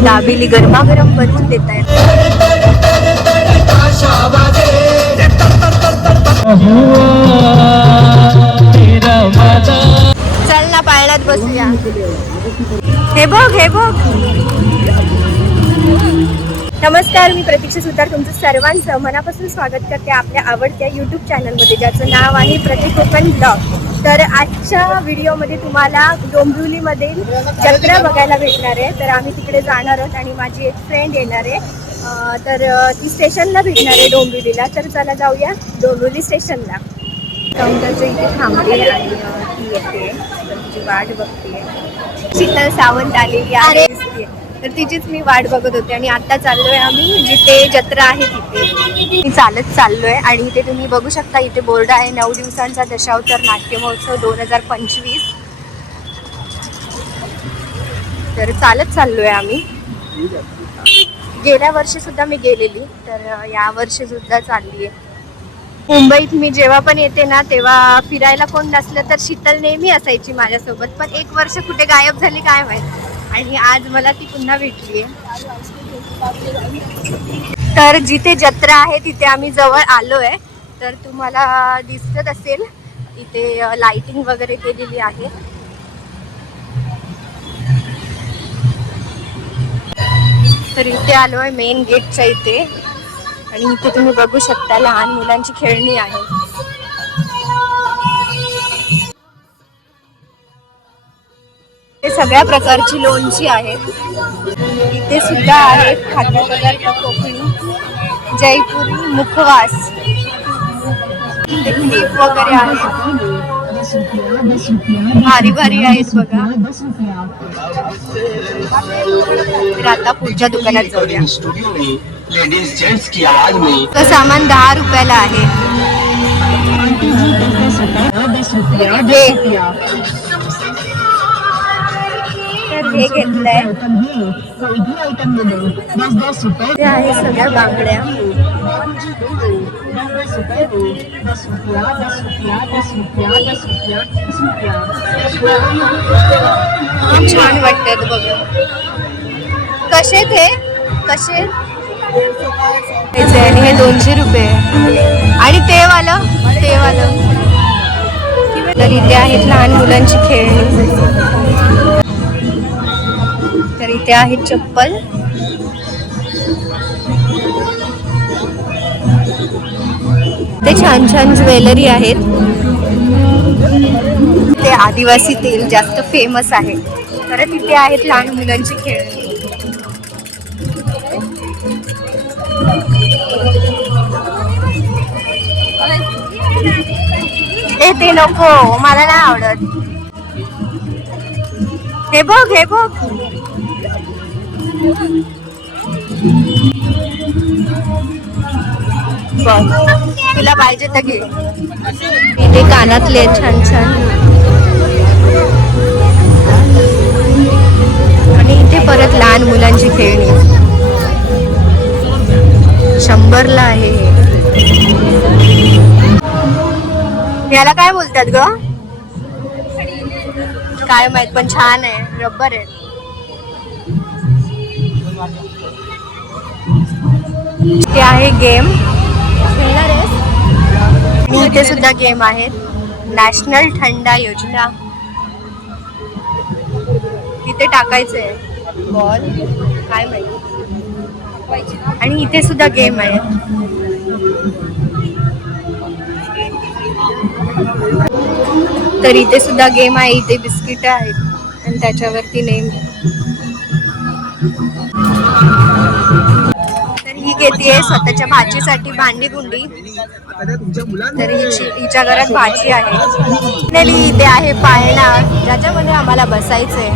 दाबेली गरमागरम बनवून देत आहेत चल ना पाळण्यात बसूया. हे बघ हे बघ. नमस्कार मी प्रतीक्षा सुतार तुमचं सर्वांचं मनापासून स्वागत करते आपल्या आवडत्या यूट्यूब चॅनलमध्ये ज्याचं नाव आहे प्रतीक कोकण ब्लॉग. तर आजच्या व्हिडिओमध्ये तुम्हाला डोंबिवलीमध्ये जत्रा बघायला भेटणार आहे. तर आम्ही तिकडे जाणार आहोत आणि माझी एक फ्रेंड येणार आहे. तर ती स्टेशनला भेटणार आहे डोंबिवलीला. तर चला जाऊया डोंबिवली स्टेशनला. काउंटरच्या इथे थांबते आणि ती येते. तर तिची वाट बघते. शीतल सावंत आलेली आहे. तर तिचीच मी वाट बघत होते आणि आता चाललोय आम्ही जिथे जत्रा आहे तिथे. मी चालत चाललोय आणि इथे तुम्ही बघू शकता इथे बोर्ड आहे नऊ दिवसांचा दशावतार नाट्य महोत्सव दोन हजार पंचवीस. तर चालत चाललोय आम्ही. गेल्या वर्षी सुद्धा मी गेलेली तर या वर्षी सुद्धा चालली आहे मुंबईत मी जेव्हा पण येते ना तेव्हा फिरायला कोण नसलं तर शीतल नेहमी असायची माझ्यासोबत. पण एक वर्ष कुठे गायब झाली काय माहिती? आणि आज मला ती पुन्हा भेटली तर जिथे जत्रा आहे तिथे आम्ही जवळ आलो आहे तर तुम्हाला दिसत असेल इथे लाइटिंग वगैरे केलेली आहे. तर इथे आलो आहे मेन गेटच्या इथे. आणि इथे तुम्ही बघू शकता लहान मुलांची खेळणी आहे. ते सगळ्या प्रकारची लोणची आहेत. इथे सुद्धा आहेत खाद्यपदार्थ कोकणी जयपुरी मुखवास. क्लिप वगैरे आहेत भारी भारी आहेत बघा. तर आता पुढच्या दुकानात जाऊया. स्टूडियो में लेडीज जेंट्स की आवाज में तर सामान दहा रुपयाला आहे. हे तर हे घेतलंय ते आहे सगळ्या बांगड्या. खूप छान वाटतात बघ. कसे ते? कसे? आणि हे दोनशे रुपये. आणि ते वालं? ते वालं. तर इथे आहेत लहान मुलांची खेळणी. तर इथे आहे चप्पल. ते छान छान ज्वेलरी आहेत. ते आदिवासी तेल जास्त फेमस आहे. तर तिथे आहेत लहान मुलांची खेळणी ए ते नको मला नाही आवडत. हे बघ हे बघ. तुला पाहिजे तर घे. इथे कानातले छान छान. आणि इथे परत लहान मुलांची खेळणी. शंभरला आहे याला काय बोलतात ग? काय माहीत पण छान आहे. रबर आहे. ते आहे गेम. खेळणार आहेस? आणि इथे सुद्धा गेम आहेत नॅशनल थंडा योजना. तिथे टाकायचंय. बॉल. काय माहिती. आणि इथे सुद्धा गेम आहे. तर इथे सुद्धा गेम आहे. इथे बिस्किट आहेत. आणि त्याच्यावरती नेम. तर ही घेते स्वतःच्या भाजीसाठी भांडी गुंडी. तर हिच्या घरात भाजी आहे. नेली इथे आहे पाळणा. ज्याच्यामध्ये आम्हाला बसायचंय.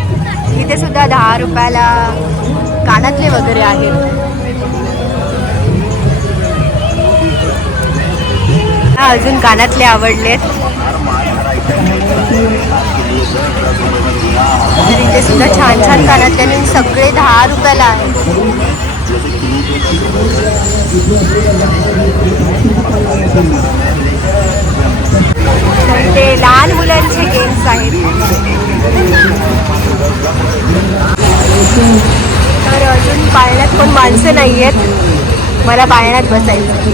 इथे सुद्धा दहा रुपयाला कानातले वगैरे आहेत अजून कानातले आवडलेत. तर इथे सुद्धा छान छान कानातले आणि सगळे दहा रुपयाला आहे ते लहान मुलांचे गेम्स आहेत. तर अजून पाळण्यात कोण माणसं नाही आहेत मला पाळण्यात बसायचं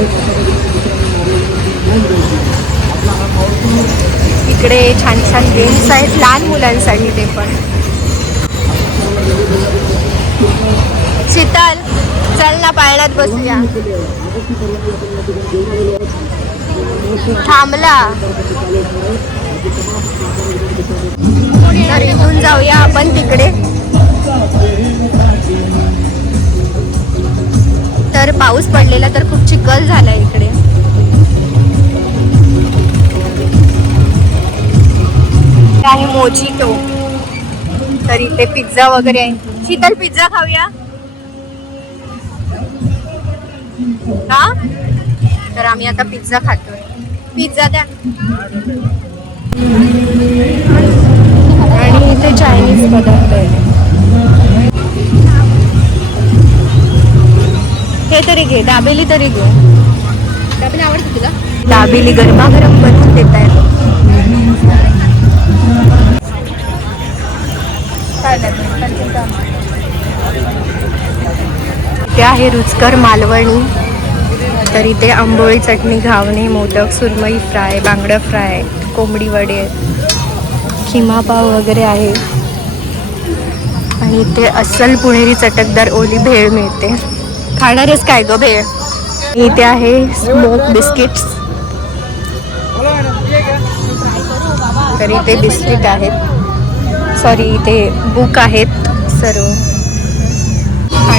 इकडे छान छान गेम्स आहेत लहान मुलांसाठी ते पण. शीतल चल ना पाळण्यात बसूया. थांबला. तर इथून जाऊया आपण तिकडे. तर पाऊस पडलेला तर खूप चिखल झाला इकडे. हे आहे मोजिटो. तर इथे पिझ्झा वगैरे आहे. शीतल पिझ्झा खाऊया? हा तर आम्ही आता पिझ्झा खातोय. पिझ्झा द्या. आणि इथे चायनीज पदार्थ आहे. हे तरी घे दाबेली तरी घे. दाबेली आवडते तुला? दाबेली गरमागरम बनवून आहे रुचकर मालवणी. तर इथे आंबोळी चटणी घावणे मोदक सुरमई फ्राय बांगडं फ्राय कोंबडी वडे खिमापाव वगैरे आहे. आणि इथे अस्सल पुणेरी चटकदार ओली भेळ मिळते. खाणारच काय गं भेळ? इथे आहे स्मोक बिस्किट्स. तर इथे बिस्किट आहेत. सॉरी इथे बुक आहेत सर्व.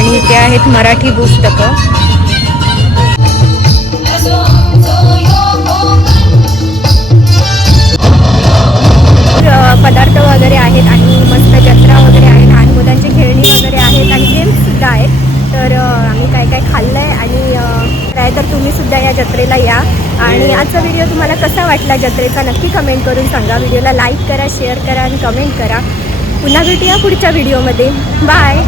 आणि आहेत मराठी पुस्तकं. पदार्थ वगैरे आहेत आणि मस्त जत्रा वगैरे आहे. लहान मुलांची खेळणी वगैरे आहेत आणि गेम्ससुद्धा आहेत. तर आम्ही काय काय खाल्लं आहे आणि काय तर तुम्हीसुद्धा या जत्रेला या. आणि आजचा व्हिडिओ तुम्हाला कसा वाटला जत्रेचा नक्की कमेंट करून सांगा. व्हिडिओला लाईक करा शेअर करा आणि कमेंट करा. पुन्हा भेटूया पुढच्या व्हिडिओमध्ये बाय